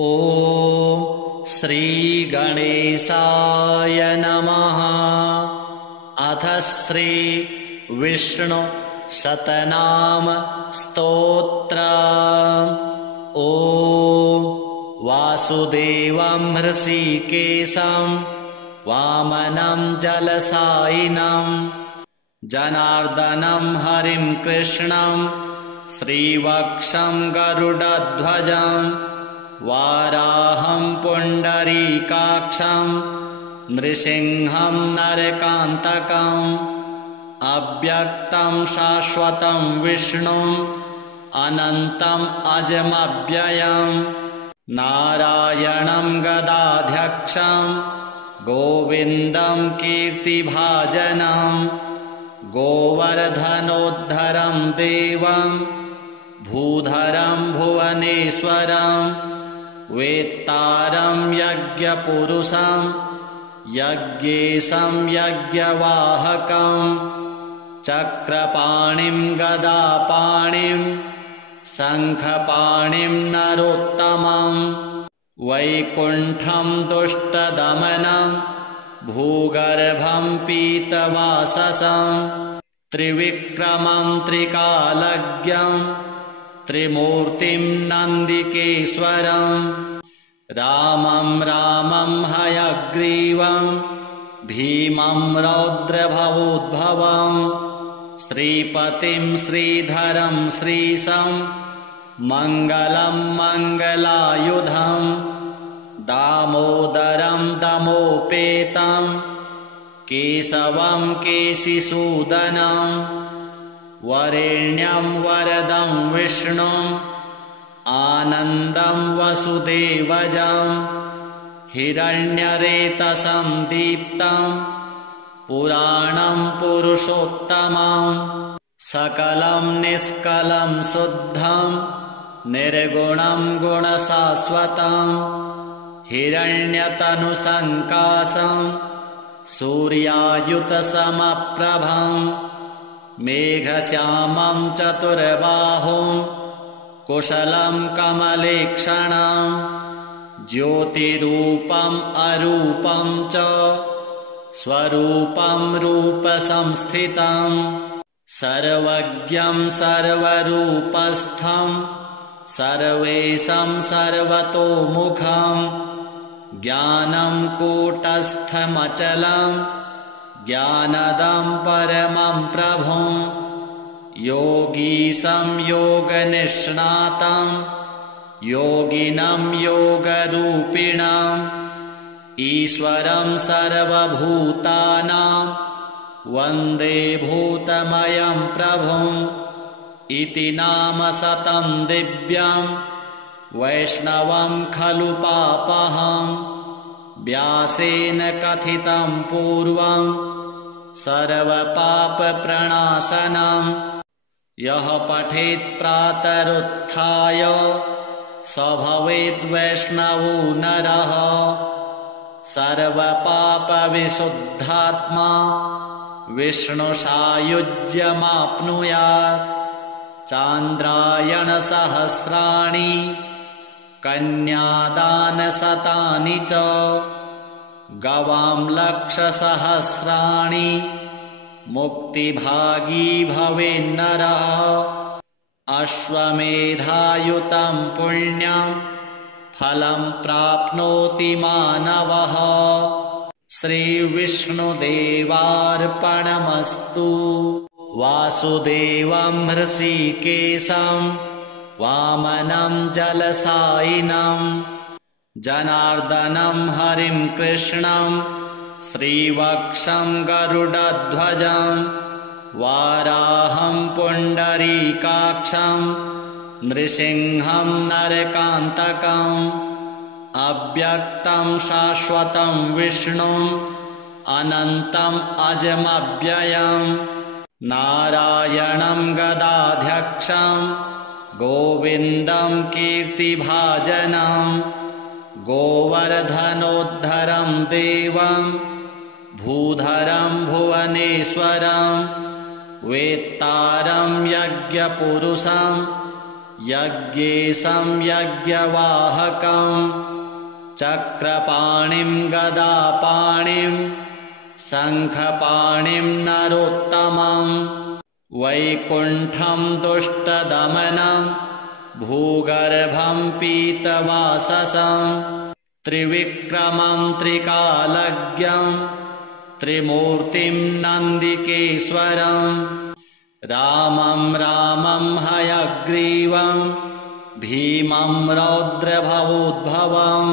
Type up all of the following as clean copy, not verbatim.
ॐ श्रीगणेशाय नमः। अथ श्री विष्णु शतनाम स्तोत्र। ॐ वासुदेवं हृषीकेशं वामनं जलसायिनं जनार्दनं हरिं कृष्णं श्रीवक्षं गरुडध्वजं वाराहं पुण्डरीकाक्षं नृसिंहं नरकान्तकम् अव्यक्तं शाश्वतं विष्णुम् अनन्तम् अजमव्ययम् नारायणं गदाध्यक्षं गोविन्दं कीर्तिभाजनं गोवर्धनोद्धरं देवं भूधरं भुवनेश्वरं वेत्तारं यज्ञपुरुषं यज्ञेशं यज्ञवाहकं चक्रपाणिं गदापाणिं शङ्खपाणिं नरोत्तमं वैकुण्ठं दुष्टदमनं भूगर्भं पीतवाससं त्रिविक्रमं त्रिकालज्ञं त्रिमूर्तिं नन्दिकेश्वरं रामं रामं हयग्रीवं भीमं रौद्रभवोद्भवं श्रीपतिं श्रीधरं श्रीशं मङ्गलं मङ्गलायुधं दामोदरं दमोपेतं केशवं केशिसूदनं वरेण्यं वरदं विष्णुम् आनन्दं वसुदेवजं हिरण्यरेतसं दीप्तं पुराणं पुरुषोत्तमं सकलं निष्कलं शुद्धं निर्गुणं गुणशाश्वतं हिरण्यतनुसङ्काशं सूर्यायुतसमप्रभं मेघश्यामं चतुर्बाहुं कुशलं कमलेक्षणं ज्योतिरूपम् अरूपं च स्वरूपं रूपसंस्थितं सर्वज्ञं सर्वरूपस्थं सर्वेशं सर्वतोमुखं ज्ञानं कूटस्थमचलं ज्ञानदं परमं प्रभुं योगीशं योगनिष्णातं योगिनं योगरूपिणम् ईश्वरं सर्वभूतानां वन्दे भूतमयं प्रभुम् इति नाम शतं दिव्यं वैष्णवं खलु पापहं व्यासेन कथितं पूर्वं सर्वपापप्रणाशनं यः पठेत् प्रातरुत्थाय स भवेद्वैष्णवो नरः सर्वपापविशुद्धात्मा विष्णुसायुज्यमाप्नुयात् चान्द्रायणसहस्राणि कन्यादानशतानि च गवां लक्षसहस्राणि मुक्तिभागी भवेन्नरः अश्वमेधायुतं पुण्यं फलं प्राप्नोति मानवः श्रीविष्णुदेवार्पणमस्तु। वासुदेवं हृषीकेशं वामनं जलसायिनं जनार्दनं हरिं कृष्णं श्रीवक्षं गरुडध्वजं वाराहं पुण्डरीकाक्षं नृसिंहं नरकान्तकम् अव्यक्तं शाश्वतं विष्णुम् अनन्तम् अजमव्ययम् नारायणं गदाध्यक्षं गोविन्दं कीर्तिभाजनं गोवर्धनोद्धरं देवं भूधरं भुवनेश्वरं वेत्तारं यज्ञपुरुषं यज्ञेशं यज्ञवाहकं चक्रपाणिं गदापाणिं शङ्खपाणिं नरोत्तमं वैकुण्ठं दुष्टदमनं भूगर्भं पीतवाससं त्रिविक्रमं त्रिकालज्ञं त्रिमूर्तिं नन्दिकेश्वरं रामं रामं हयग्रीवं भीमं रौद्रभवोद्भवं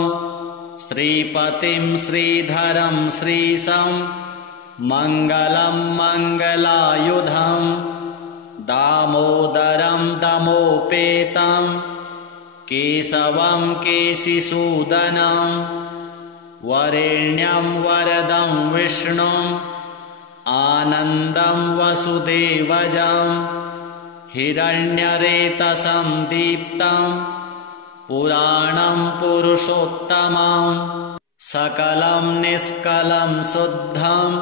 श्रीपतिं श्रीधरं श्रीशं मङ्गलं मङ्गलायुधं दामोदरं दमोपेतं केशवं केशिसूदनं वरेण्यं वरदं विष्णुं आनन्दं वसुदेवजं हिरण्यरेतसं दीप्तं पुराणं पुरुषोत्तमं सकलं निष्कलं शुद्धं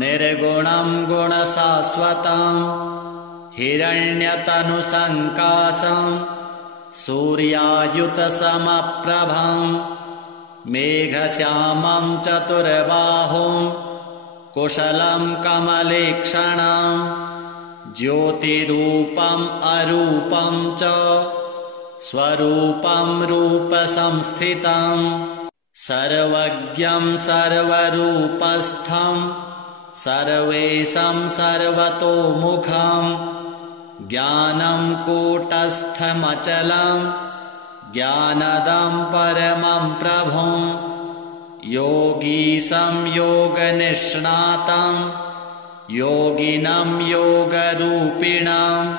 निर्गुणं गुणशाश्वतं हिरण्यतनुसङ्काशं सूर्यायुतसमप्रभं मेघश्यामं चतुर्बाहुं कुशलं कमलेक्षणं ज्योतिरूपम् अरूपं च स्वरूपं रूपसंस्थितं सर्वज्ञं सर्वरूपस्थं सर्वेशं सर्वतोमुखं ज्ञानं कूटस्थमचलं ज्ञानदं परमं प्रभुं योगीशं योगनिष्णातं योगिनं योगरूपिणं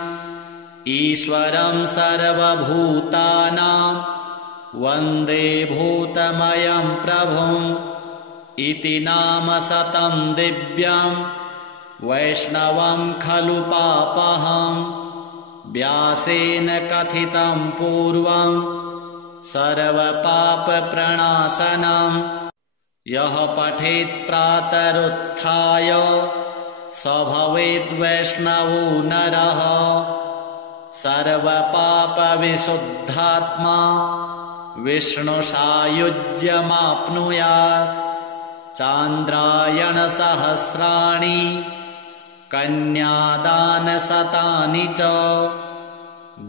ईश्वरं सर्वभूतानां वन्दे भूतमयं प्रभुं इति नाम शतं दिव्यं वैष्णवं खलु पापहं व्यासेन कथितं पूर्वं सर्वपापप्रणाशनं यः पठेत् प्रातरुत्थाय स भवेद्वैष्णवो नरः सर्वपापविशुद्धात्मा विष्णुसायुज्यमाप्नुयात् चान्द्रायणसहस्राणि कन्यादानशतानि च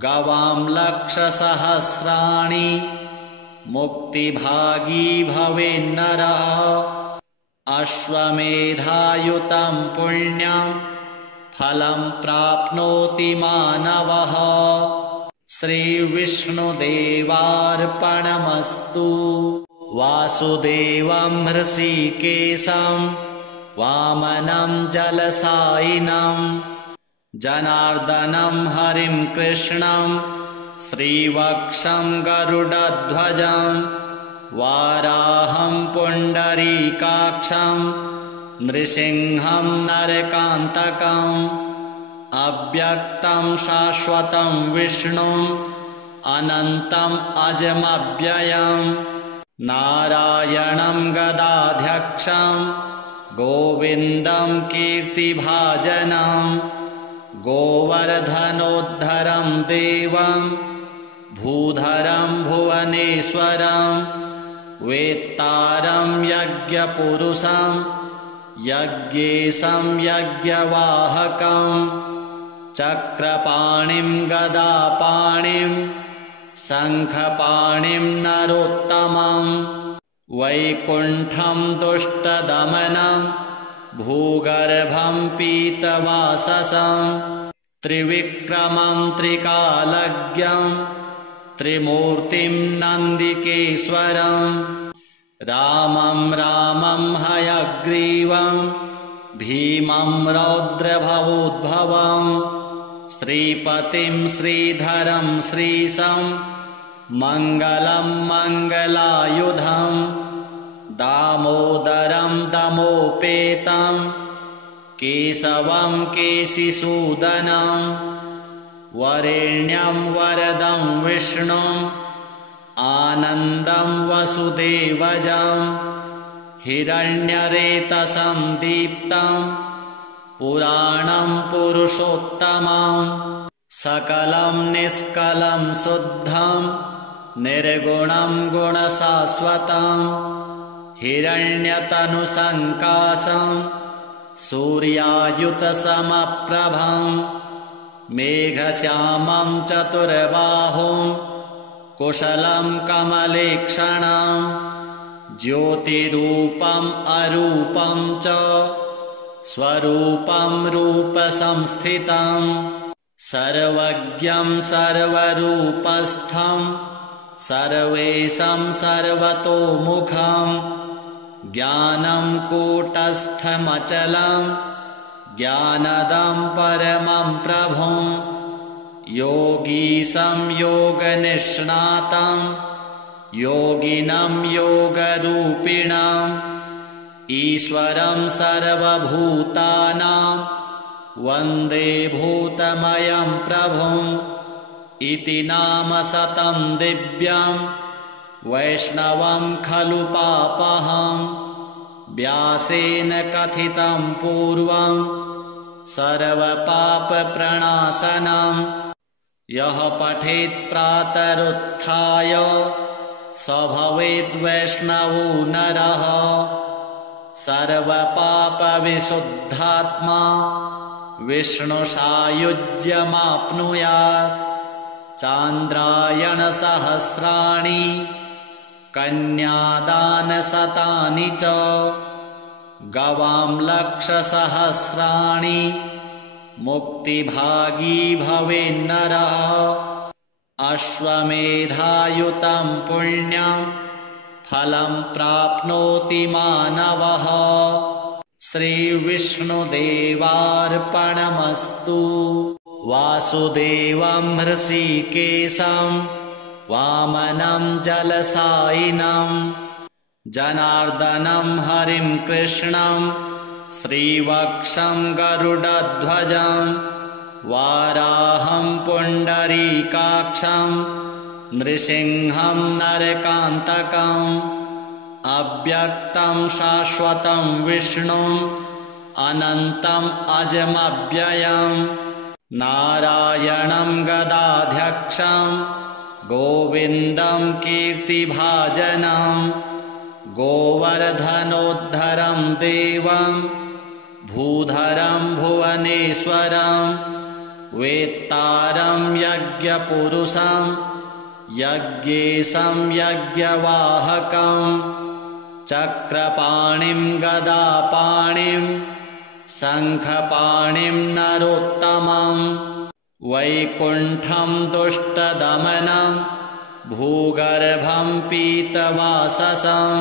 गवां लक्षसहस्राणि मुक्तिभागी भवेन्नरः अश्वमेधायुतं पुण्यं फलं प्राप्नोति मानवः श्रीविष्णुदेवार्पणमस्तु वासुदेवं हृषीकेशं वामनं जलसायिनं जनार्दनं हरिं कृष्णं श्रीवक्षं गरुडध्वजं वाराहं पुण्डरीकाक्षं नृसिंहं नरकान्तकम् अव्यक्तं शाश्वतं विष्णुम् अनन्तम् अजमव्ययं नारायणं गदाध्यक्षं गोविन्दं कीर्तिभाजनं गोवर्धनोद्धरं देवं भूधरं भुवनेश्वरं वेत्तारं यज्ञपुरुषं यज्ञेशं यज्ञवाहकं चक्रपाणिं गदापाणिं शङ्खपाणिं नरोत्तमं वैकुण्ठं दुष्टदमनं भूगर्भं पीतवाससं त्रिविक्रमं त्रिकालज्ञं त्रिमूर्तिं नन्दिकेश्वरं रामं रामं हयग्रीवं भीमं रौद्रभवोद्भवं श्रीपतिं श्रीधरं श्रीशं मङ्गलं मङ्गलायुधं दामोदरं दमोपेतं केशवं केशिसूदनं वरेण्यं वरदं विष्णुं आनन्दं वसुदेवजं हिरण्यरेतसं दीप्तं पुराणं पुरुषोत्तमं सकलं निष्कलं शुद्धं निर्गुणं गुणशाश्वतं हिरण्यतनुसङ्काशं सूर्यायुतसमप्रभं मेघश्यामं चतुर्बाहुं कुशलं कमलेक्षणं ज्योतिरूपम् अरूपं च स्वरूपं रूपसंस्थितं सर्वज्ञं सर्वरूपस्थं सर्वेशं सर्वतोमुखं ज्ञानं कूटस्थमचलं ज्ञानदं परमं प्रभुं योगीशं योगनिष्णातं योगिनं योगरूपिणम् ईश्वरं सर्वभूतानां वन्दे भूतमयं प्रभुं इति नाम शतं दिव्यं वैष्णवं खलु पापहं व्यासेन कथितं पूर्वं सर्वपापप्रणाशनं यः पठेत् प्रातरुत्थाय स भवेद्वैष्णवो नरः सर्वपापविशुद्धात्मा विष्णुसायुज्यमाप्नुयात् चान्द्रायणसहस्राणि कन्यादानशतानि च गवां लक्षसहस्राणि मुक्तिभागी भवेन्नरः अश्वमेधायुतं पुण्यं फलं प्राप्नोति मानवः श्रीविष्णुदेवार्पणमस्तु वासुदेवं हृषीकेशं वामनं जलसायिनं जनार्दनं हरिं कृष्णं श्रीवक्षं गरुडध्वजं वाराहं पुण्डरीकाक्षं नृसिंहं नरकान्तकम् अव्यक्तं शाश्वतं विष्णुम् अनन्तम् अजमव्ययम् नारायणं गदाध्यक्षं गोविन्दं कीर्तिभाजनं गोवर्धनोद्धरं देवं भूधरं भुवनेश्वरं वेत्तारं यज्ञपुरुषं यज्ञेशं यज्ञवाहकं चक्रपाणिं गदापाणिं शङ्खपाणिं नरोत्तमं वैकुण्ठं दुष्टदमनं भूगर्भं पीतवाससं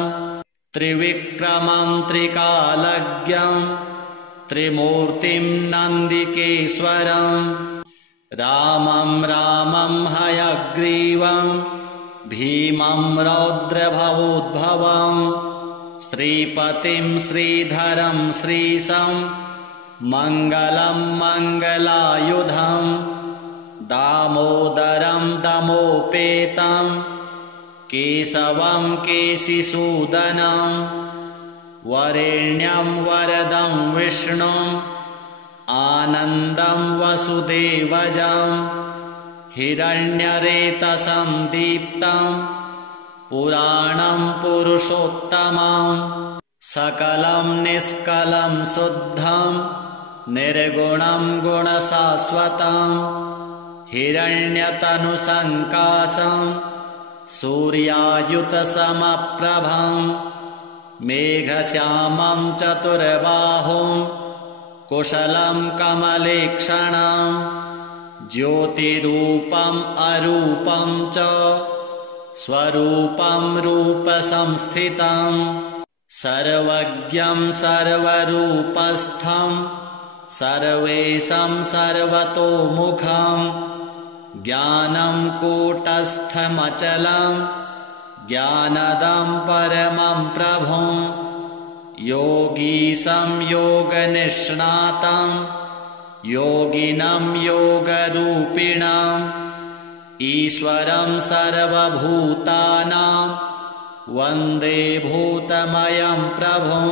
त्रिविक्रमं त्रिकालज्ञं त्रिमूर्तिं नन्दिकेश्वरं रामं रामं हयग्रीवं भीमं रौद्रभवोद्भवं श्रीपतिं श्रीधरं श्रीशं मङ्गलं मङ्गलायुधं दामोदरं दमोपेतं केशवं केशिसूदनं वरेण्यं वरदं विष्णुं आनन्दं वसुदेवजं हिरण्यरेतसं दीप्तं पुराणं पुरुषोत्तमं सकलं निष्कलं शुद्धं निर्गुणं गुणशाश्वतं हिरण्यतनुसङ्काशं सूर्यायुतसमप्रभं मेघश्यामं चतुर्बाहुं कुशलं कमलेक्षणं ज्योतिरूपम् अरूपं च स्वरूपं रूपसंस्थितं सर्वज्ञं सर्वरूपस्थं सर्वेशं सर्वतोमुखं ज्ञानं कूटस्थमचलं ज्ञानदं परमं प्रभुं योगीशं योगनिष्णातं योगिनं योगरूपिणम् ईश्वरं सर्वभूतानां वन्दे भूतमयं प्रभुं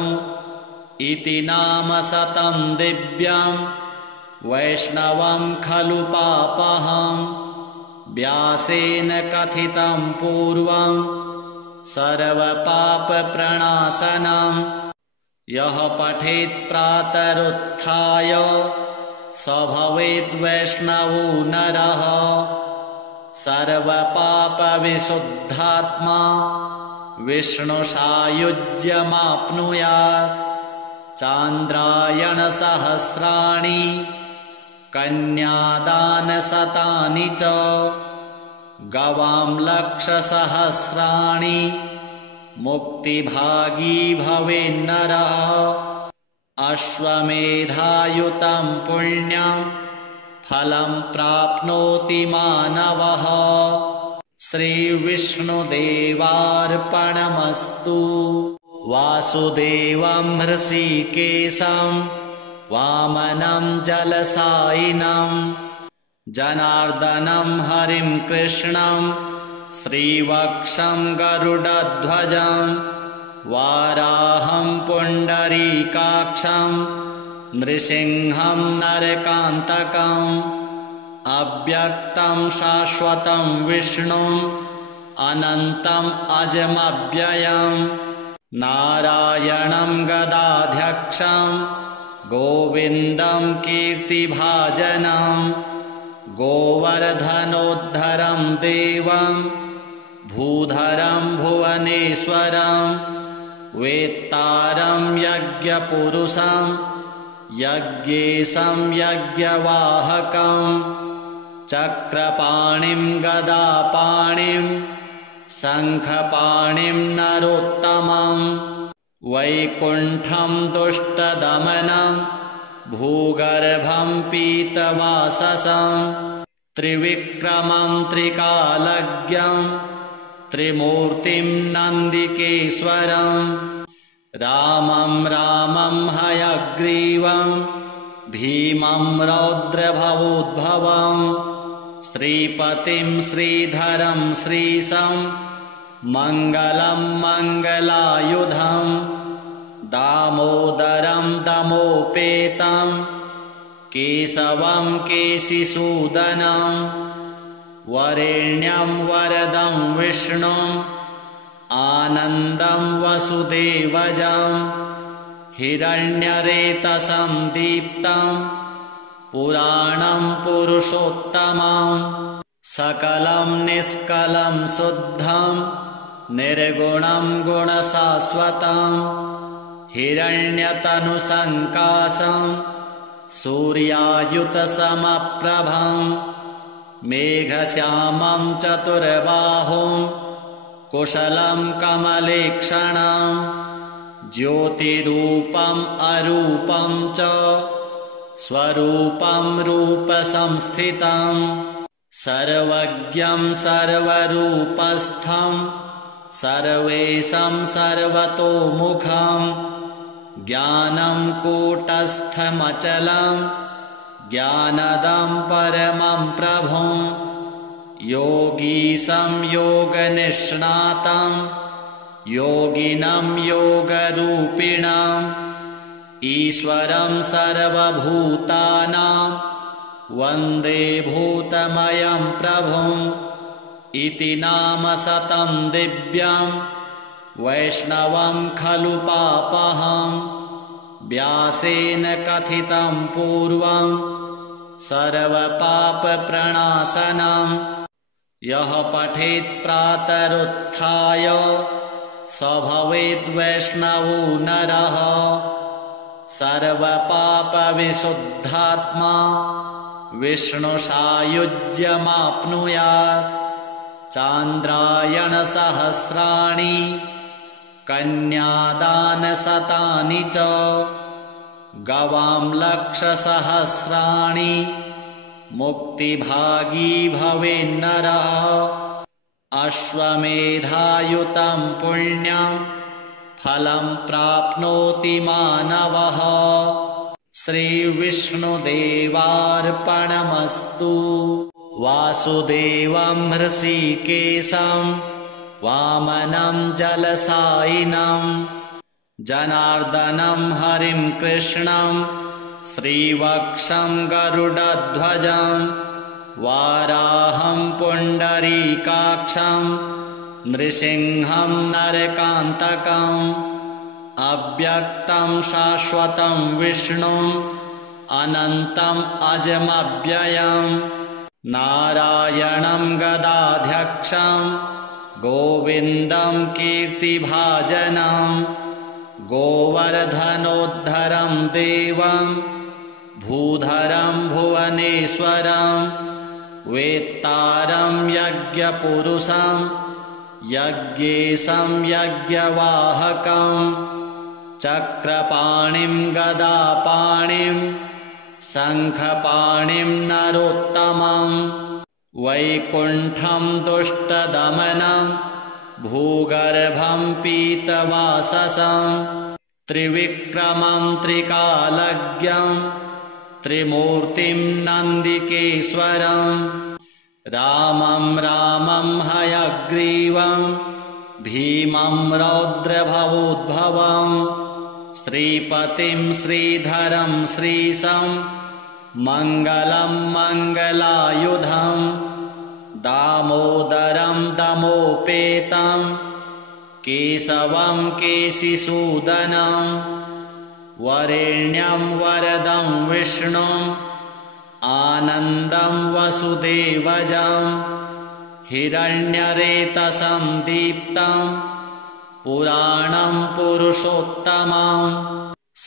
इति नाम शतं दिव्यं वैष्णवं खलु पापहं व्यासेन कथितं पूर्वं सर्वपापप्रणाशनं यः पठेत् प्रातरुत्थाय स भवेद्वैष्णवो नरः सर्वपापविशुद्धात्मा विष्णुसायुज्यमाप्नुयात् चान्द्रायणसहस्राणि कन्यादानशतानि च गवां लक्षसहस्राणि मुक्तिभागी भवेन्नरः अश्वमेधायुतं पुण्यं फलं प्राप्नोति मानवः श्रीविष्णुदेवार्पणमस्तु। वासुदेवं हृषीकेशं वामनं जलसायिनं जनार्दनं हरिं कृष्णं श्रीवक्षं गरुडध्वजं वाराहं पुण्डरीकाक्षं नृसिंहं नरकान्तकम् अव्यक्तं शाश्वतं विष्णुम् अनन्तम् अजमव्ययम् नारायणं गदाध्यक्षं गोविन्दं कीर्तिभाजनं गोवर्धनोद्धरं देवं भूधरं भुवनेश्वरं वेत्तारं यज्ञपुरुषं यज्ञेशं यज्ञवाहकं चक्रपाणिं गदापाणिं शङ्खपाणिं नरोत्तमं वैकुण्ठं दुष्टदमनं भूगर्भं पीतवाससं त्रिविक्रमं त्रिकालज्ञं त्रिमूर्तिं नन्दिकेश्वरं रामं रामं हयग्रीवं भीमं रौद्रभवोद्भवं श्रीपतिं श्रीधरं श्रीशं मङ्गलं मङ्गलायुधं दामोदरं दमोपेतं केशवं केशिसूदनं वरेण्यं वरदं विष्णुम् आनन्दं वसुदेवजं हिरण्यरेतसं दीप्तं पुराणं पुरुषोत्तमं सकलं निष्कलं शुद्धं निर्गुणं गुणशाश्वतं हिरण्यतनुसङ्काशं सूर्यायुतसमप्रभं मेघश्यामं चतुर्बाहुं कुशलं कमलेक्षणं ज्योतिरूपम् अरूपं च स्वरूपं रूपसंस्थितं सर्वज्ञं सर्वरूपस्थं सर्वेशं सर्वतोमुखं ज्ञानं कूटस्थमचलं ज्ञानदं परमं प्रभुं योगीशं योगनिष्णातं योगिनं योगरूपिणम् ईश्वरं सर्वभूतानां वन्दे भूतमयं प्रभुम् इति नाम शतं दिव्यं वैष्णवं खलु पापहं व्यासेन कथितं पूर्वं सर्वपापप्रणाशनं यः पठेत् प्रातरुत्थाय स भवेद्वैष्णवो नरः सर्वपापविशुद्धात्मा विष्णुसायुज्यमाप्नुयात् चान्द्रायणसहस्राणि कन्यादानशतानि च गवां लक्षसहस्राणि मुक्तिभागी भवेन्नरः अश्वमेधायुतं पुण्यं फलं प्राप्नोति मानवः श्रीविष्णुदेवार्पणमस्तु। वासुदेवं हृषीकेशं वामनं जलसायिनं जनार्दनं हरिं कृष्णं श्रीवक्षं गरुडध्वजं वाराहं पुण्डरीकाक्षं नृसिंहं नरकान्तकम् अव्यक्तं शाश्वतं विष्णुम् अनन्तम् अजमव्ययम् नारायणं गदाध्यक्षं गोविन्दं कीर्तिभाजनं गोवर्धनोद्धरं देवं भूधरं भुवनेश्वरं वेत्तारं यज्ञपुरुषं यज्ञेशं यज्ञवाहकं चक्रपाणिं गदापाणिं शङ्खपाणिं नरोत्तमं वैकुण्ठं दुष्टदमनं भूगर्भं पीतवाससं त्रिविक्रमं त्रिकालज्ञं त्रिमूर्तिं नन्दिकेश्वरं रामं रामं हयग्रीवं भीमं रौद्रभवोद्भवं श्रीपतिं श्रीधरं श्रीशं मङ्गलं मङ्गलायुधं दामोदरं दमोपेतं केशवं केशिसूदनं वरेण्यं वरदं विष्णुम् आनन्दं वसुदेवजं हिरण्यरेतसं दीप्तं पुराणं पुरुषोत्तमं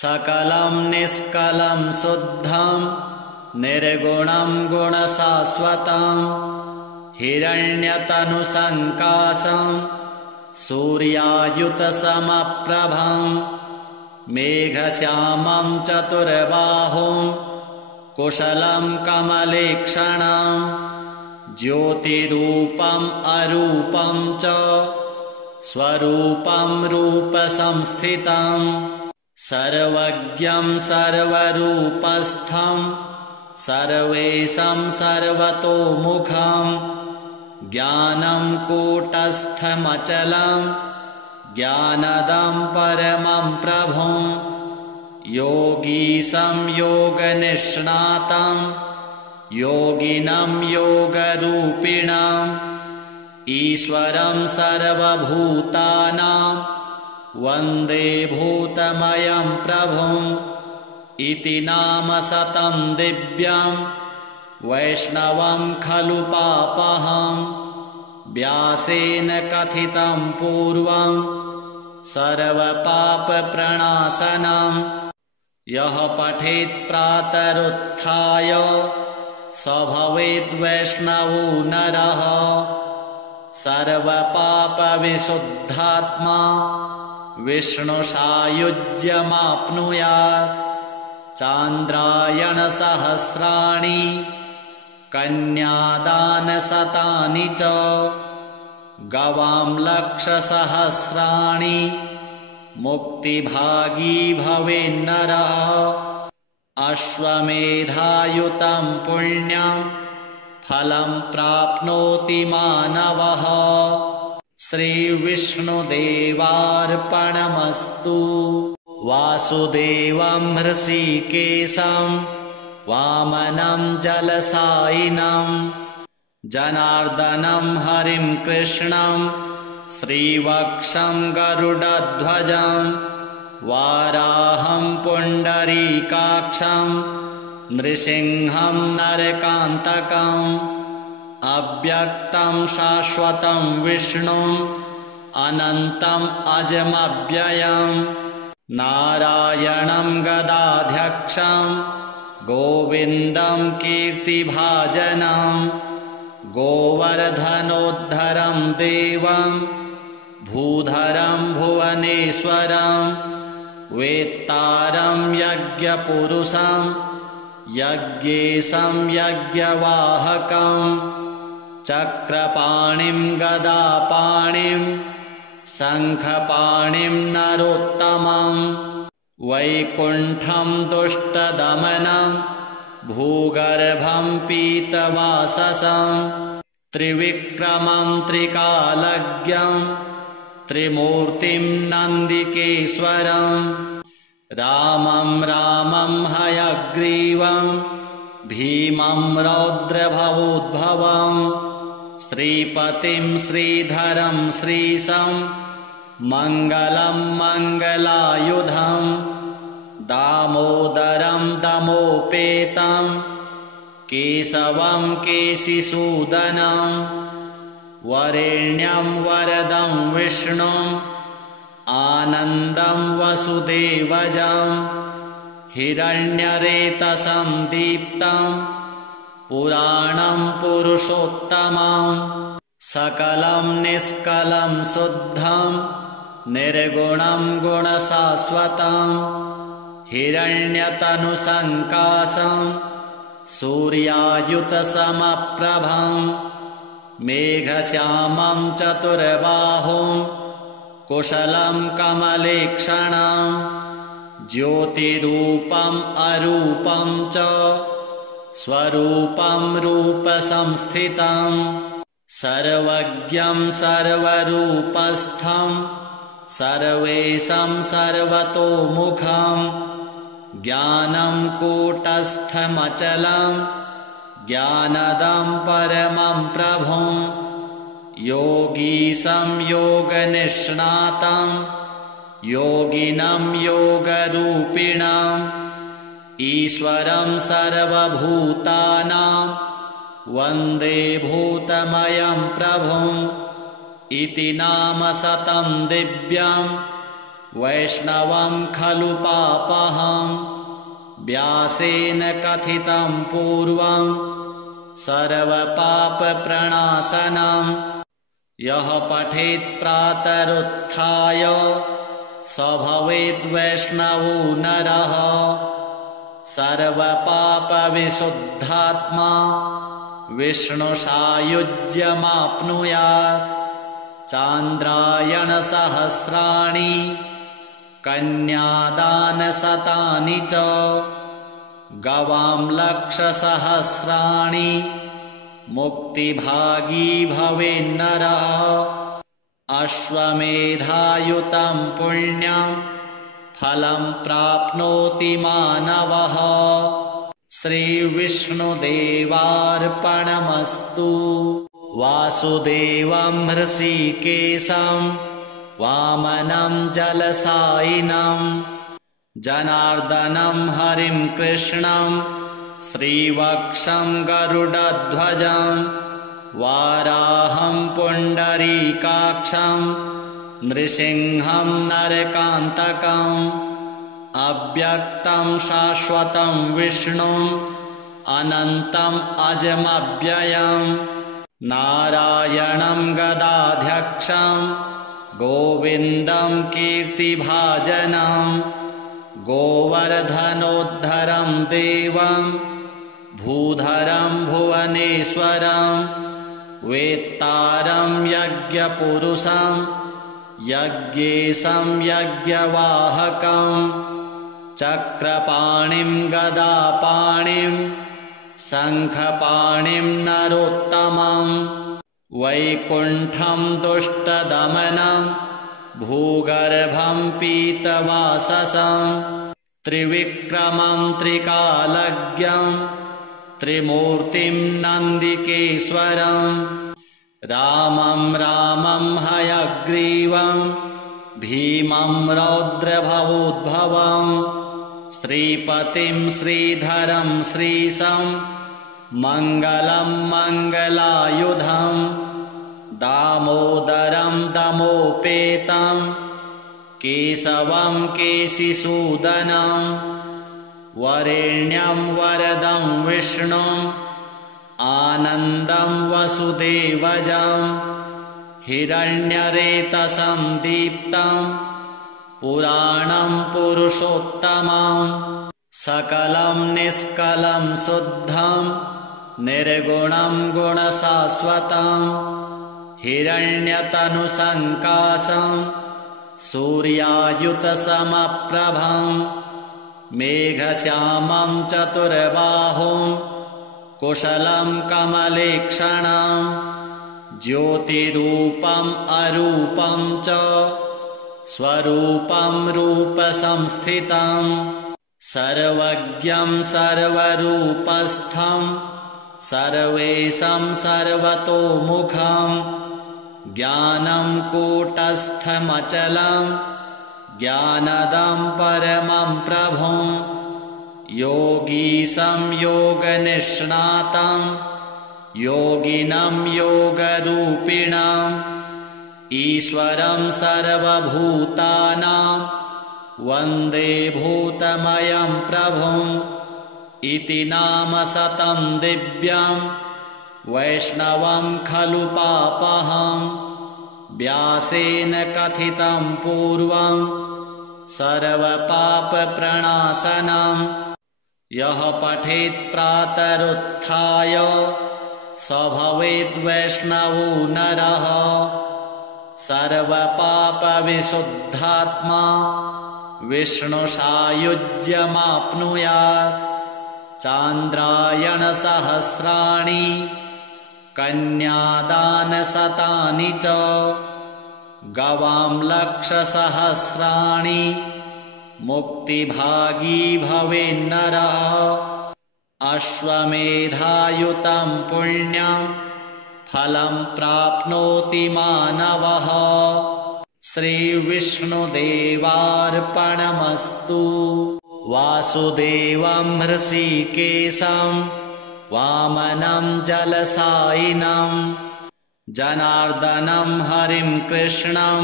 सकलं निष्कलं शुद्धं निर्गुणं गुणशाश्वतं हिरण्यतनुसङ्काशं सूर्यायुतसमप्रभं मेघश्यामं चतुर्बाहुं कुशलं कमलेक्षणं ज्योतिरूपम् अरूपं च स्वरूपं रूपसंस्थितं सर्वज्ञं सर्वरूपस्थं सर्वेशं सर्वतोमुखं ज्ञानं कूटस्थमचलं ज्ञानदं परमं प्रभुं योगीशं योगनिष्णातं योगिनं योगरूपिणम् ईश्वरं सर्वभूतानां वन्दे भूतमयं प्रभुम् इति नाम शतं दिव्यं वैष्णवं खलु पापहं व्यासेन कथितं पूर्वं सर्वपापप्रणाशनं यः पठेत् प्रातरुत्थाय स भवेद्वैष्णवो नरः सर्वपापविशुद्धात्मा विष्णुसायुज्यमाप्नुयात् चान्द्रायणसहस्राणि कन्यादानशतानि च गवां लक्षसहस्राणि मुक्तिभागी भवेन्नरः अश्वमेधायुतं पुण्यं फलं प्राप्नोति मानवः श्रीविष्णुदेवार्पणमस्तु वासुदेवं हृषीकेशं वामनं जलसायिनं जनार्दनं हरिं कृष्णं श्रीवक्षं गरुडध्वजं वाराहं पुण्डरीकाक्षं नृसिंहं नरकान्तकम् अव्यक्तं शाश्वतं विष्णुम् अनन्तम् अजमव्ययम् नारायणं गदाध्यक्षं गोविन्दं कीर्तिभाजनं गोवर्धनोद्धरं देवं भूधरं भुवनेश्वरं वेत्तारं यज्ञपुरुषं यज्ञेशं यज्ञवाहकं चक्रपाणिं गदापाणिं शङ्खपाणिं नरोत्तमं वैकुण्ठं दुष्टदमनं भूगर्भं पीतवाससं त्रिविक्रमं त्रिकालज्ञं त्रिमूर्तिं नन्दिकेश्वरं रामं रामं हयग्रीवं भीमं रौद्रभवोद्भवं श्रीपतिं श्रीधरं श्रीशं मङ्गलं मङ्गलायुधं दामोदरं दमोपेतं केशवं केशिसूदनं वरेण्यं वरदं विष्णुं आनन्दं वसुदेवजं हिरण्यरेतसं दीप्तं पुराणं पुरुषोत्तमं सकलं निष्कलं शुद्धं निर्गुणं गुणशाश्वतं हिरण्यतनुसङ्काशं सूर्यायुतसमप्रभं मेघश्यामं चतुर्बाहुं कुशलं कमलेक्षणं ज्योतिरूपम् अरूपं च स्वरूपं रूपसंस्थितं सर्वज्ञं सर्वरूपस्थं सर्वेशं सर्वतोमुखं ज्ञानं कूटस्थमचलं ज्ञानदं परमं प्रभुं योगीशं योगनिष्णातं योगिनं योगरूपिणाम् ईश्वरं सर्वभूतानां वन्दे भूतमयं प्रभुं इति नाम शतं दिव्यं वैष्णवं खलु पापहं व्यासेन कथितं पूर्वं सर्वपापप्रणाशनं यः पठेत् प्रातरुत्थाय स भवेद्वैष्णवो नरः सर्वपापविशुद्धात्मा विष्णुसायुज्यमाप्नुयात् चान्द्रायणसहस्राणि कन्यादानशतानि च गवां लक्षसहस्राणि मुक्तिभागी भवेन्नरः अश्वमेधायुतं पुण्यं फलं प्राप्नोति मानवः श्रीविष्णुदेवार्पणमस्तु वासुदेवं हृषीकेशं वामनं जलसायिनं जनार्दनं हरिं कृष्णं श्रीवक्षं गरुडध्वजं वाराहं पुण्डरीकाक्षं नृसिंहं नरकान्तकम् अव्यक्तं शाश्वतं विष्णुम् अनन्तम् अजमव्ययम् नारायणं गदाध्यक्षं गोविन्दं कीर्तिभाजनं गोवर्धनोद्धरं देवं भूधरं भुवनेश्वरं वेत्तारं यज्ञपुरुषं यज्ञेशं यज्ञवाहकं चक्रपाणिं गदापाणिं शङ्खपाणिं नरोत्तमं वैकुण्ठं दुष्टदमनं भूगर्भं पीतवाससं त्रिविक्रमं त्रिकालज्ञं त्रिमूर्तिं नन्दिकेश्वरं रामं रामं हयग्रीवं भीमं रौद्रभवोद्भवं श्रीपतिं श्रीधरं श्रीशं मङ्गलं मङ्गलायुधं दामोदरं दमोपेतं केशवं केशिसूदनं वरेण्यं वरदं विष्णुं आनन्दं वसुदेवजं हिरण्यरेतसं दीप्तं पुराणं पुरुषोत्तमं सकलं निष्कलं शुद्धं निर्गुणं गुणशाश्वतं हिरण्यतनुसङ्काशं सूर्यायुतसमप्रभं मेघश्यामं चतुर्बाहुं कुशलं कमलेक्षणं ज्योतिरूपम् अरूपं च स्वरूपं रूपसंस्थितं सर्वज्ञं सर्वरूपस्थं सर्वेशं सर्वतोमुखं ज्ञानं कूटस्थमचलं ज्ञानदं परमं प्रभुं योगीशं योगनिष्णातं योगिनं योगरूपिणम् ईश्वरं सर्वभूतानां वन्दे भूतमयं प्रभुं इति नाम शतं दिव्यं वैष्णवं खलु पापहं व्यासेन कथितं पूर्वं सर्वपापप्रणाशनं यः पठेत् प्रातरुत्थाय स भवेद्वैष्णवो नरः सर्वपापविशुद्धात्मा विष्णुसायुज्यमाप्नुयात् चान्द्रायणसहस्राणि कन्यादानशतानि च गवां लक्षसहस्राणि मुक्तिभागी भवेन्नरः अश्वमेधायुतं पुण्यं फलं प्राप्नोति मानवः श्रीविष्णुदेवार्पणमस्तु वासुदेवं हृषीकेशं वामनं जलसायिनं जनार्दनं हरिं कृष्णं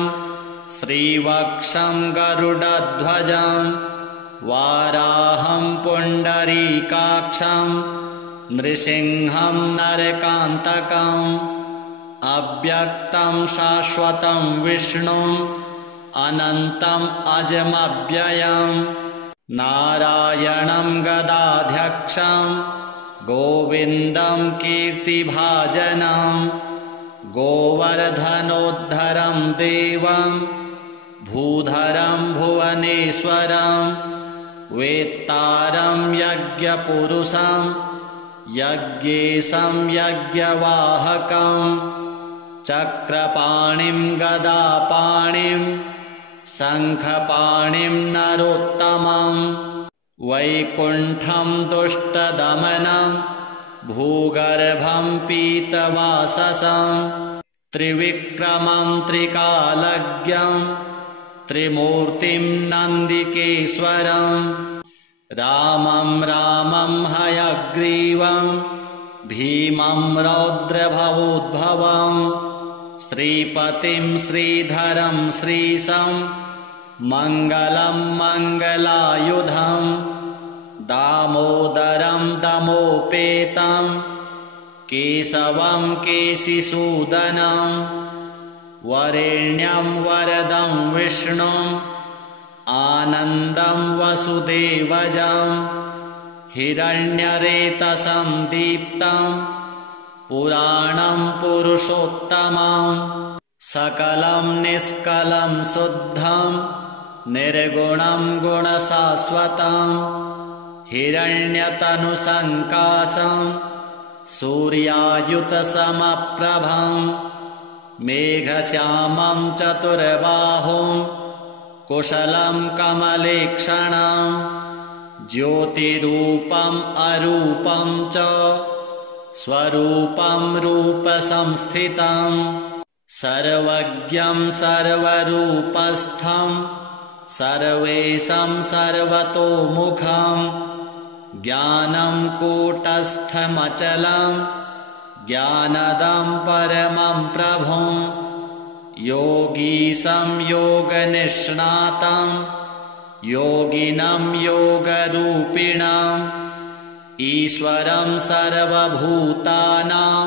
श्रीवक्षं गरुडध्वजं वाराहं पुण्डरीकाक्षं नृसिंहं नरकान्तकम् अव्यक्तं शाश्वतं विष्णुम् अनन्तम् अजमव्ययम् नारायणं गदाध्यक्षं गोविन्दं कीर्तिभाजनं गोवर्धनोद्धरं देवं भूधरं भुवनेश्वरं वेत्तारं यज्ञपुरुषं यज्ञेशं यज्ञवाहकं चक्रपाणिं गदापाणिं शङ्खपाणिं नरोत्तमं वैकुण्ठं दुष्टदमनं भूगर्भं पीतवाससं त्रिविक्रमं त्रिकालज्ञं त्रिमूर्तिं नन्दिकेश्वरं रामं रामं हयग्रीवं भीमं रौद्रभवोद्भवं श्रीपतिं श्रीधरं श्रीशं मङ्गलं मङ्गलायुधं दामोदरं दमोपेतं केशवं केशिसूदनं वरेण्यं वरदं विष्णुम् आनन्दं वसुदेवजं हिरण्यरेतसं दीप्तं पुराणं पुरुषोत्तमं सकलं निष्कलं शुद्धं निर्गुणं गुणशाश्वतं हिरण्यतनुसङ्काशं सूर्यायुतसमप्रभं मेघश्यामं चतुर्बाहुं कुशलं कमलेक्षणं ज्योतिरूपम् अरूपं च स्वरूपं रूपसंस्थितं सर्वज्ञं सर्वरूपस्थं सर्वेशं सर्वतोमुखं ज्ञानं कूटस्थमचलं ज्ञानदं परमं प्रभुं योगीशं योगनिष्णातं योगिनं योगरूपिणम् ईश्वरं सर्वभूतानां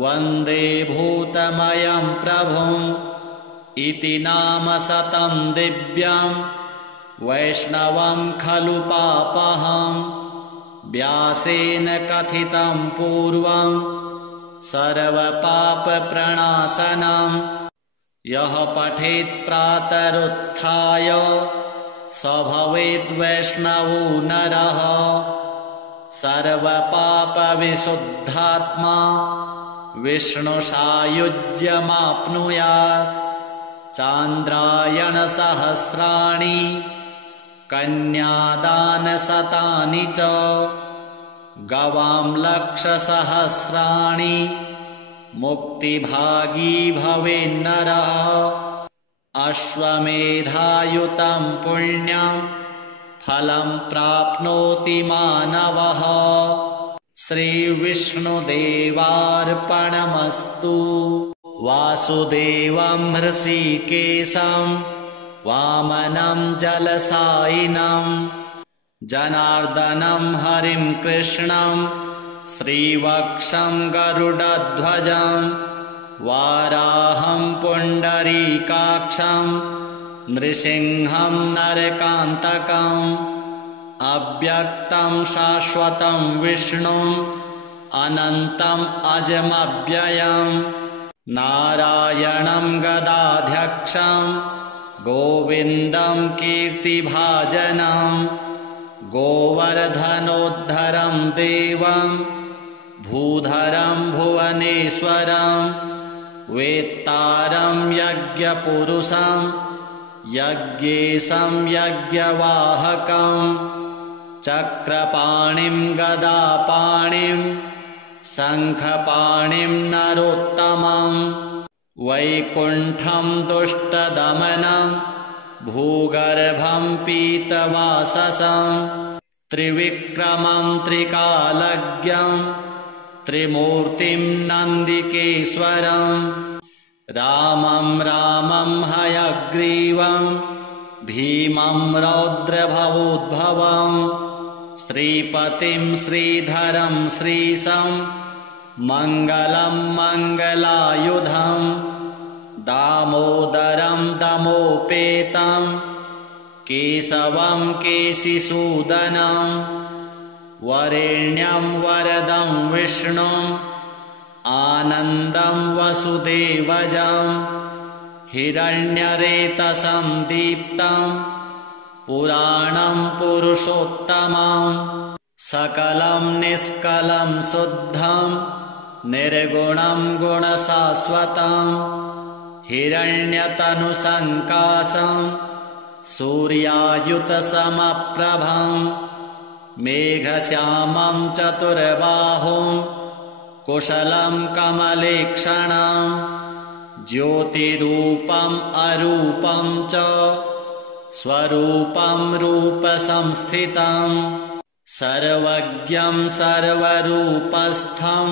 वन्दे भूतमयं प्रभुं इति नाम शतं दिव्यं वैष्णवं खलु पापहं व्यासेन कथितं पूर्वं सर्वपापप्रणाशनं यः पठेत् प्रातरुत्थाय स भवेद्वैष्णवो नरः सर्वपापविशुद्धात्मा विष्णुसायुज्यमाप्नुयात् चान्द्रायणसहस्राणि कन्यादानशतानि च गवां लक्षसहस्राणि मुक्तिभागी भवेन्नरः अश्वमेधायुतं पुण्यं फलं प्राप्नोति मानवः श्रीविष्णुदेवार्पणमस्तु। वासुदेवं हृषीकेशं वामनं जलसायिनं जनार्दनं हरिं कृष्णं श्रीवक्षं गरुडध्वजं वाराहं पुण्डरीकाक्षं नृसिंहं नरकान्तकम् अव्यक्तं शाश्वतं विष्णुम् अनन्तम् अजमव्ययम् नारायणं गदाध्यक्षं गोविन्दं कीर्तिभाजनं गोवर्धनोद्धरं देवं भूधरं भुवनेश्वरं वेत्तारं यज्ञपुरुषं यज्ञेशं यज्ञवाहकं चक्रपाणिं गदापाणिं शङ्खपाणिं नरोत्तमं वैकुण्ठं दुष्टदमनं भूगर्भं पीतवाससं त्रिविक्रमं त्रिकालज्ञं त्रिमूर्तिं नन्दिकेश्वरं रामं रामं हयग्रीवं भीमं रौद्रभवोद्भवं श्रीपतिं श्रीधरं श्रीशं मङ्गलं मङ्गलायुधं दामोदरं दमोपेतं केशवं केशिसूदनं वरेण्यं वरदं विष्णुम् आनन्दं वसुदेवजं हिरण्यरेतसं दीप्तं पुराणं पुरुषोत्तमं सकलं निष्कलं शुद्धं निर्गुणं गुणशाश्वतं हिरण्यतनुसङ्काशं सूर्यायुतसमप्रभं मेघश्यामं चतुर्बाहुं कुशलं कमलेक्षणं ज्योतिरूपम् अरूपं च स्वरूपं रूपसंस्थितं सर्वज्ञं सर्वरूपस्थं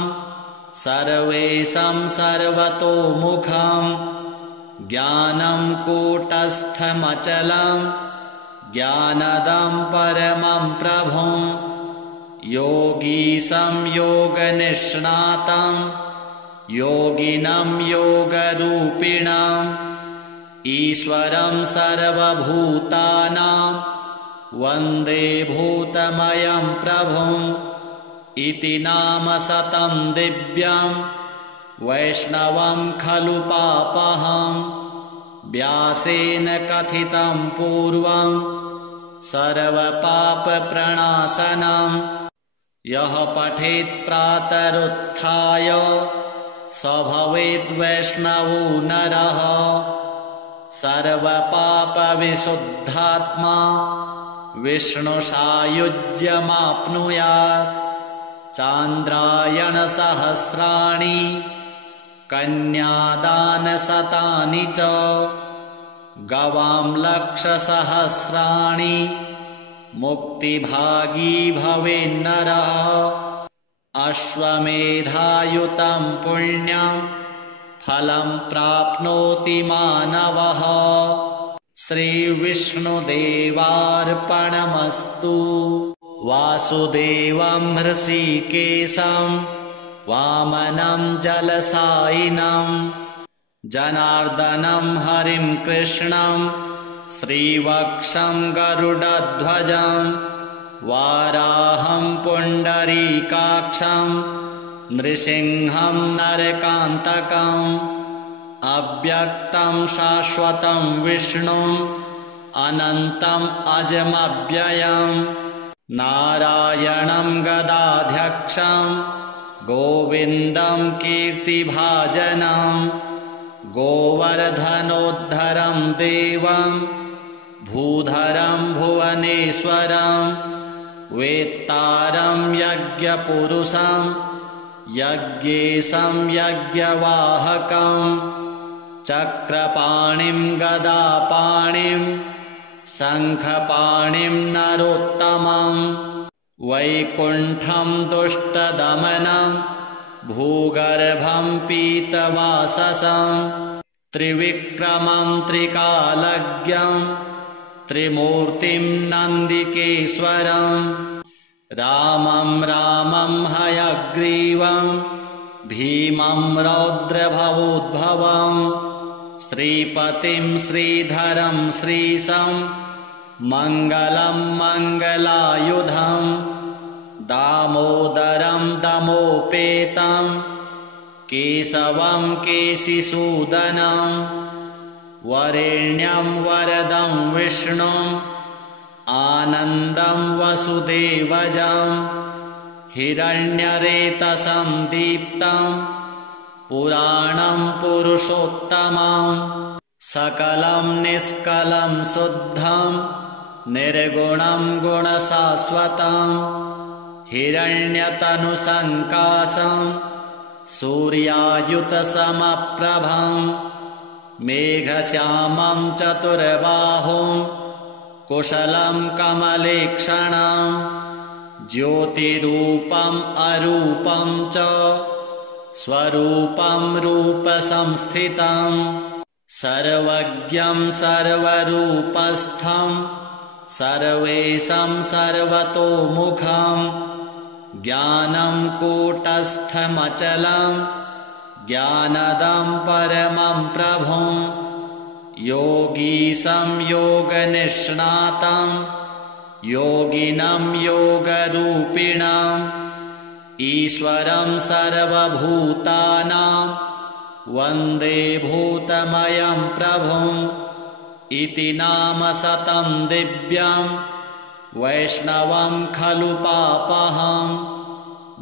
सर्वेशं सर्वतोमुखं ज्ञानं कूटस्थमचलं ज्ञानदं परमं प्रभुं योगीशं योगनिष्णातं योगिनं योगरूपिणम् ईश्वरं सर्वभूतानां वन्दे भूतमयं प्रभुम् इति नाम शतं दिव्यं वैष्णवं खलु पापहं व्यासेन कथितं पूर्वं सर्वपापप्रणाशनं यः पठेत् प्रातरुत्थाय स भवेद्वैष्णवो नरः सर्वपापविशुद्धात्मा विष्णुसायुज्यमाप्नुयात् चान्द्रायणसहस्राणि कन्यादानशतानि च गवां लक्षसहस्राणि मुक्तिभागी भवेन्नरः अश्वमेधायुतं पुण्यं फलं प्राप्नोति मानवः श्रीविष्णुदेवार्पणमस्तु। वासुदेवं हृषीकेशं वामनं जलसायिनं जनार्दनं हरिं कृष्णं श्रीवक्षं गरुडध्वजं वाराहं पुण्डरीकाक्षं नृसिंहं नरकान्तकम् अव्यक्तं शाश्वतं विष्णुम् अनन्तम् अजमव्ययम् नारायणं गदाध्यक्षं गोविन्दं कीर्तिभाजनं गोवर्धनोद्धरं देवं भूधरं भुवनेश्वरं वेत्तारं यज्ञपुरुषं यज्ञेशं यज्ञवाहकं चक्रपाणिं गदापाणिं शङ्खपाणिं नरोत्तमं वैकुण्ठं दुष्टदमनं भूगर्भं पीतवाससं त्रिविक्रमं त्रिकालज्ञं त्रिमूर्तिं नन्दिकेश्वरं रामं रामं हयग्रीवं भीमं रौद्रभवोद्भवं श्रीपतिं श्रीधरं श्रीशं मङ्गलं मङ्गलायुधं दामोदरं दमोपेतं केशवं केशिसूदनं वरेण्यं वरदं विष्णुं आनन्दं वसुदेवजं हिरण्यरेतसं दीप्तं पुराणं पुरुषोत्तमं सकलं निष्कलं शुद्धं निर्गुणं गुणशाश्वतं हिरण्यतनुसङ्काशं सूर्यायुतसमप्रभं मेघश्यामं चतुर्बाहुं कुशलं कमलेक्षणं ज्योतिरूपम् अरूपं च स्वरूपं रूपसंस्थितं सर्वज्ञं सर्वरूपस्थं सर्वेशं सर्वतोमुखं ज्ञानं कूटस्थमचलं ज्ञानदं परमं प्रभुं योगीशं योगनिष्णातं योगिनं योगरूपिणाम् ईश्वरं सर्वभूतानां वन्दे भूतमयं प्रभुं इति नाम शतं दिव्यं वैष्णवं खलु पापहं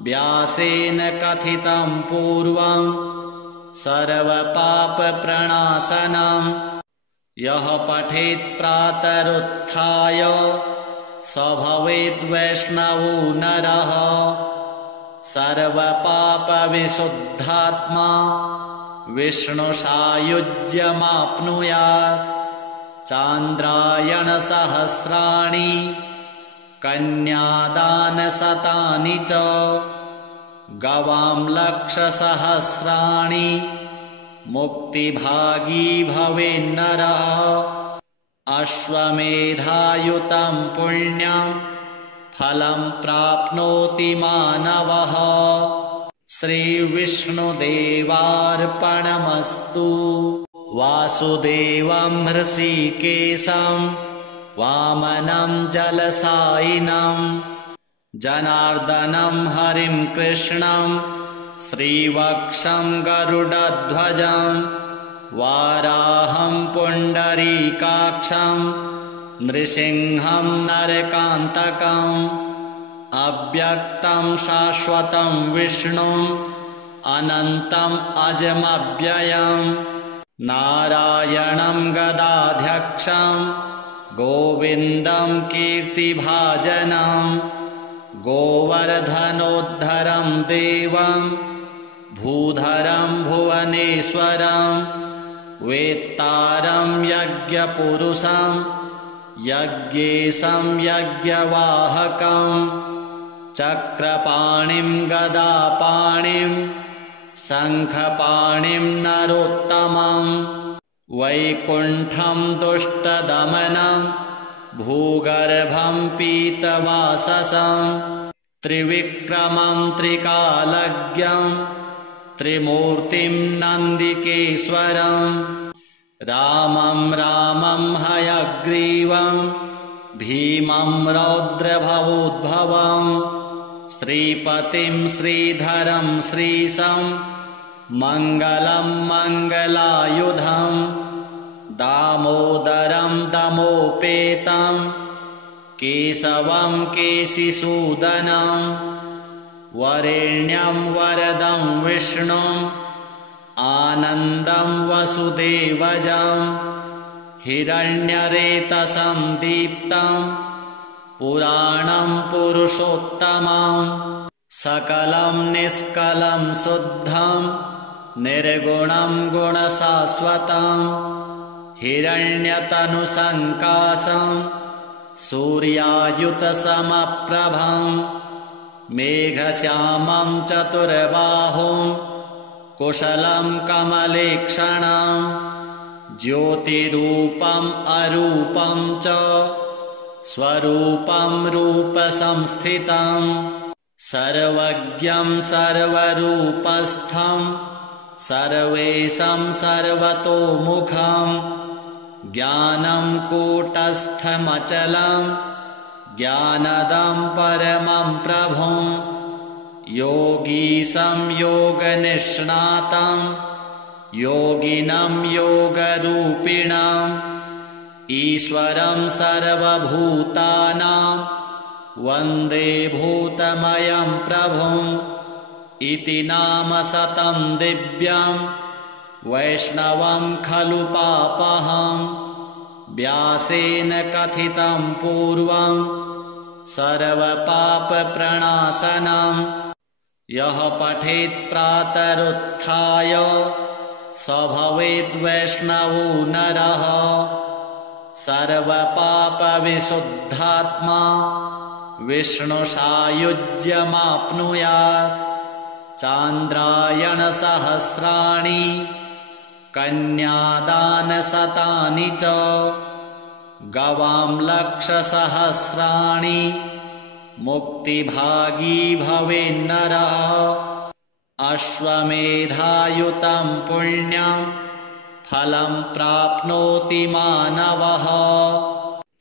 व्यासेन कथितं पूर्वं सर्वपापप्रणाशनं यः पठेत् प्रातरुत्थाय स भवेद्वैष्णवो नरः सर्वपापविशुद्धात्मा विष्णुसायुज्यमाप्नुयात् चान्द्रायणसहस्राणि कन्यादानशतानि च गवां लक्षसहस्राणि मुक्तिभागी भवेन्नरः अश्वमेधायुतं पुण्यं फलं प्राप्नोति मानवः श्रीविष्णुदेवार्पणमस्तु वासुदेवं हृषीकेशं वामनं जलसायिनं जनार्दनं हरिं कृष्णं श्रीवक्षं गरुडध्वजं वाराहं पुण्डरीकाक्षं नृसिंहं नरकान्तकम् अव्यक्तं शाश्वतं विष्णुम् अनन्तम् अजमव्ययं नारायणं गदाध्यक्षं गोविन्दं कीर्तिभाजनं गोवर्धनोद्धरं देवं भूधरं भुवनेश्वरं वेत्तारं यज्ञपुरुषं यज्ञेशं यज्ञवाहकं चक्रपाणिं गदापाणिं शङ्खपाणिं नरोत्तमं वैकुण्ठं दुष्टदमनं भूगर्भं पीतवाससं त्रिविक्रमं त्रिकालज्ञं त्रिमूर्तिं नन्दिकेश्वरं रामं रामं हयग्रीवं भीमं रौद्रभवोद्भवं श्रीपतिं श्रीधरं श्रीशं मङ्गलं मङ्गलायुधं दामोदरं दमोपेतं केशवं केशिसूदनं वरेण्यं वरदं विष्णुम् आनन्दं वसुदेवजं हिरण्यरेतसं दीप्तं पुराणं पुरुषोत्तमं सकलं निष्कलं शुद्धं निर्गुणं गुणशाश्वतं हिरण्यतनुसङ्काशं सूर्यायुतसमप्रभं मेघश्यामं चतुर्बाहुं कुशलं कमलेक्षणं ज्योतिरूपम् अरूपं च स्वरूपं रूपसंस्थितं सर्वज्ञं सर्वरूपस्थं सर्वेशं सर्वतोमुखं ज्ञानं कूटस्थमचलं ज्ञानदं परमं प्रभुं योगीशं योगनिष्णातं योगिनं योगरूपिणम् ईश्वरं सर्वभूतानां वन्दे भूतमयं प्रभुम् इति नाम शतं दिव्यं वैष्णवं खलु पापहं व्यासेन कथितं पूर्वं सर्वपापप्रणाशनं यः पठेत् प्रातरुत्थाय स भवेद्वैष्णवो नरः सर्वपापविशुद्धात्मा विष्णुसायुज्यमाप्नुयात् चान्द्रायणसहस्राणि कन्यादानशतानि च गवां लक्षसहस्राणि मुक्तिभागी भवेन्नरः अश्वमेधायुतं पुण्यं फलं प्राप्नोति मानवः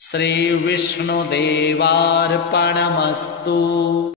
श्रीविष्णुदेवार्पणमस्तु।